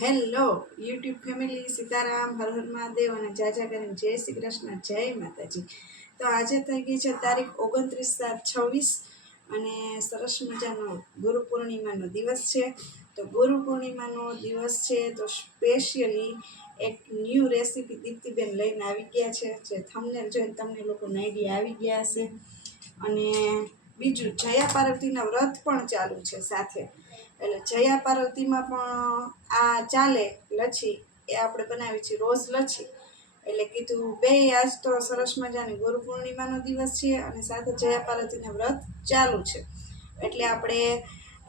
Hello YouTube family, Sitaram, Har Har Mahadev અને જાજા કરીને જય શ્રી કૃષ્ણ, જય માતાજી. તો આજે થઈ ગઈ છે તારીખ 29/7/26 અને સરસ મજાનો ગુરુ પૂર્ણિમાનો દિવસ છે. તો ગુરુ પૂર્ણિમાનો દિવસ છે તો સ્પેશિયલી એક ન્યૂ રેસીપી દીપ્તિબેન લઈને આવી ગયા છે, જે થંબનેલ જોઈને તમને લોકોને આઈડિયા આવી ગયા હશે. અને બીજું, જયા પાર્વતીના વ્રત પણ ચાલુ છે સાથે, એટલે જયા પાર્વતીમાં પણ આ ચાલે લચ્છી, એ આપણે બનાવી છે રોજ લચ્છી. એટલે કીધું બે આજ તો સરસ મજાની ગુરુ પૂર્ણિમાનો દિવસ છે અને સાથે જયા પાર્વતીના વ્રત ચાલુ છે, એટલે આપણે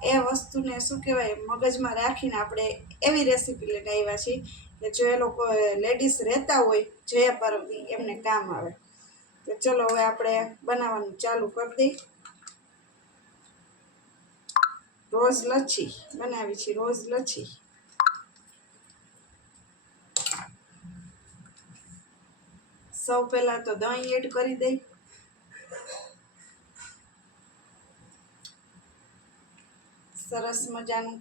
એ વસ્તુને શું કહેવાય મગજમાં રાખીને આપણે એવી રેસીપી લઈને આવ્યા છીએ કે જો એ લોકો લેડીઝ રહેતા હોય જયા પાર્વતી એમને કામ આવે. તો ચલો હવે આપણે બનાવવાનું ચાલુ કરી દઈ. રોજ લચ્છી બનાવી છે, રોજ લચ્છી. સૌ પહેલા તો દહીં એડ કરી દઈ. સરસ મજાનું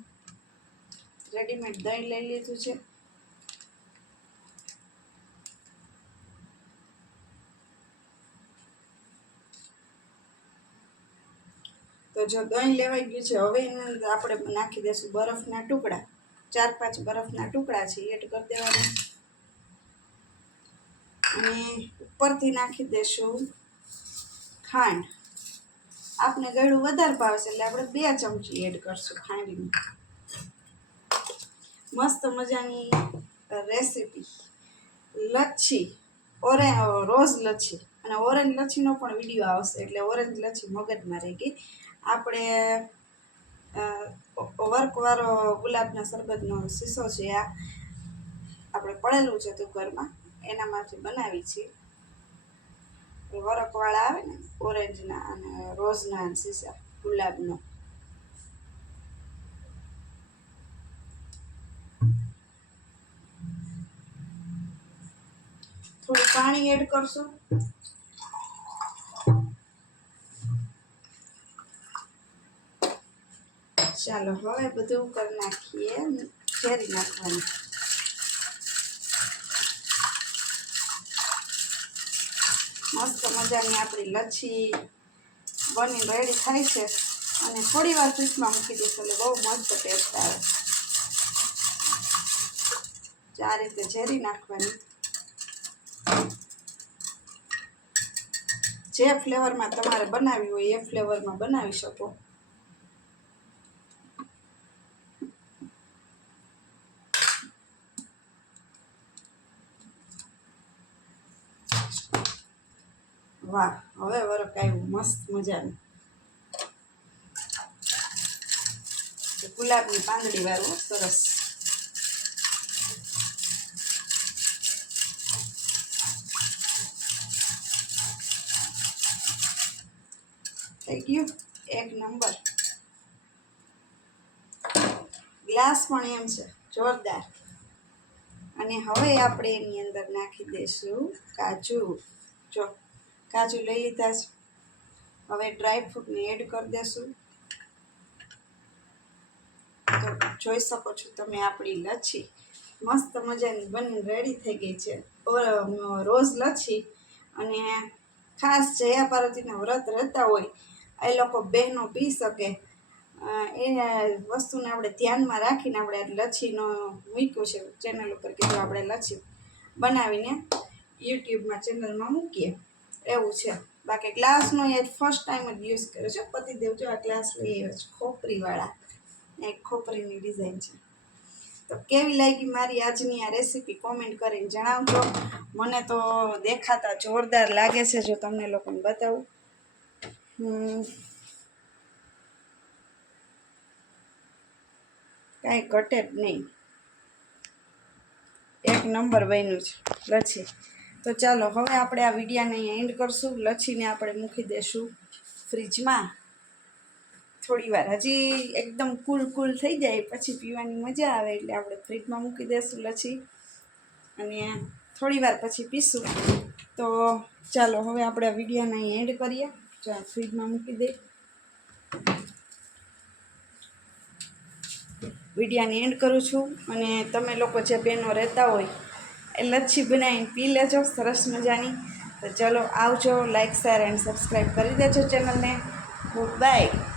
રેડીમેડ દહીં લઈ લીધું છે. તો જો દહીં લેવાઈ ગયું છે, હવે એની અંદર આપણે નાખી દઈશું બરફના ટુકડા. 4-5 બરફના ટુકડા છે એડ કરી દેવાના. અને ઉપરથી નાખી દઈશું ખાંડ. આપણે ગળ્યું વધારે ભાવશે એટલે આપણે 2 ચમચી એડ કરશું ખાંડની. મસ્ત મજાની રેસીપી લચ્છી, રોજ લચ્છી. અને ઓરેન્જ લચ્છીનો પણ વિડીયો આવશે, એટલે ઓરેન્જ લચ્છી મગજમાં રહી ગઈ. આપણે વર્કવાળો ગુલાબના શરબતનો શીશો છે, આ આપણે પડેલું છે કુકરમાં, એનામાંથી બનાવી છીએ. વરખવાળા આવે ને ઓરેન્જના અને રોઝના શીશા ગુલાબનો. થોડું પાણી એડ કરશું. ચાલો હવે બધું કરી નાખીએ, ફેરી નાખવાનું. મસ્ત મજાની આપણી લચ્છી બની રેડી થાય છે અને થોડી વાર ફ્રીજમાં મૂકી દઈશું એટલે બહુ મસ્ત ટેસ્ટ આવે. આ રીતે ઝેરી નાખવાની. જે ફ્લેવરમાં તમારે બનાવી હોય એ ફ્લેવરમાં બનાવી શકો. વાહ, હવે વરખ આવ્યું મસ્ત મજાનું ગુલાબની પાંદડી વાળું, સરસ. થઈ ગયું એક નંબર. ગ્લાસ પણ એમ છે જોરદાર. અને હવે આપણે એની અંદર નાખી દઈશું કાજુ. જો કાજુ લઈ લીધા છે, હવે ડ્રાયફ્રૂટને એડ કરી દઈશું. તો જોઈ શકો છો તમે આપણી લચ્છી મસ્ત મજાની બની રેડી થઈ ગઈ છે, રોજ લચ્છી. અને ખાસ જયા પાર્વતીના વ્રત રહેતા હોય એ લોકો બહેનો પી શકે, એ વસ્તુને આપણે ધ્યાનમાં રાખીને આપણે લચ્છીનો મૂક્યું છે ચેનલ ઉપર, કીધું આપણે લચ્છી બનાવીને યુટ્યુબમાં ચેનલમાં મૂકીએ એવું છે. બાકી ગ્લાસનો એ ફર્સ્ટ ટાઈમ જ યુઝ કર્યો છે. પતિદેવ જો આ ગ્લાસ લઈ આવ્યો છે ખોપરીવાળા, એક ખોપરીની ડિઝાઇન છે. તો કેવી લાગી મારી આજની આ રેસીપી કોમેન્ટ કરીને જણાવજો. મને તો દેખાતા જોરદાર લાગે છે, જો તમને લોકોને બતાવું. કાંઈ ઘટે જ નહીં, એક નંબર બન્યું છે લચ્છી. તો ચાલો હવે આપણે આ વિડીયાને અહીંયા એન્ડ કરશું. લચ્છીને આપણે મૂકી દઈશું ફ્રીજમાં થોડી વાર. હજી એકદમ કુલ થઈ જાય પછી પીવાની મજા આવે, એટલે આપણે ફ્રીજમાં મૂકી દઈશું લચ્છી અને થોડી વાર પછી પીશું. તો ચાલો હવે આપણે આ વિડીયોને અહીં એન્ડ કરીએ. ચાલો ફ્રીજમાં મૂકી દઈએ. વિડીયાને એન્ડ કરું છું. અને તમે લોકો જે બહેનો રહેતા હોય એ લચ્છી બનાવીને પી લેજો સરસ મજાની. તો ચલો આવજો, લાઇક શેર એન્ડ સબસ્ક્રાઈબ કરી દેજો ચેનલને. Good bye.